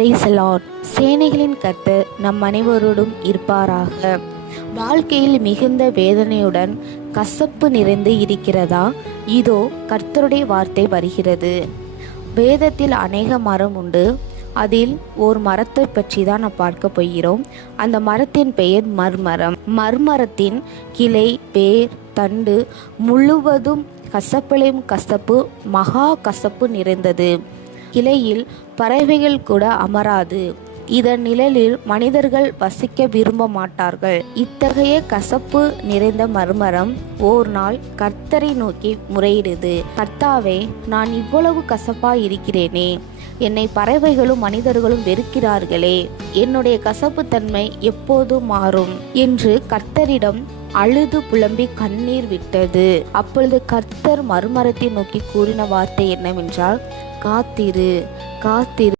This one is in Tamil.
Praise the Lord. சேனைகளின் கர்த்தர் நம் அனைவரோடும் இருப்பாராக. வாழ்க்கையில் மிகுந்த வேதனையுடன் கசப்பு நிறைந்து இருக்கிறதா? இதோ கர்த்தருடைய வார்த்தை வருகிறது. வேதத்தில் அநேக மரம் உண்டு. அதில் ஒரு மரத்தை பற்றி தான் நான் பார்க்க போகிறோம். அந்த மரத்தின் பெயர் மர்மரம். மர்மரத்தின் கிளை, வேர், தண்டு முழுவதும் கசப்பிலையும் கசப்பு, மகா கசப்பு நிறைந்தது. கிளையில் பறவைகள் கூட அமராது. இதன் நிழலில் மனிதர்கள் வசிக்க விரும்ப மாட்டார்கள். இத்தகைய கசப்பு நிறைந்த மர்மரம் ஓர் நாள் கர்த்தரை நோக்கி முறையிடுது. கர்த்தாவே, நான் இவ்வளவு கசப்பா இருக்கிறேனே, என்னை பறவைகளும் மனிதர்களும் வெறுக்கிறார்களே, என்னுடைய கசப்பு தன்மை எப்போது மாறும் என்று கர்த்தரிடம் அழுது புலம்பி கண்ணீர் விட்டது. அப்பொழுது கர்த்தர் மர்மரத்தை நோக்கி கூறின வார்த்தை என்னவென்றால், காத்திரு, காத்திரு,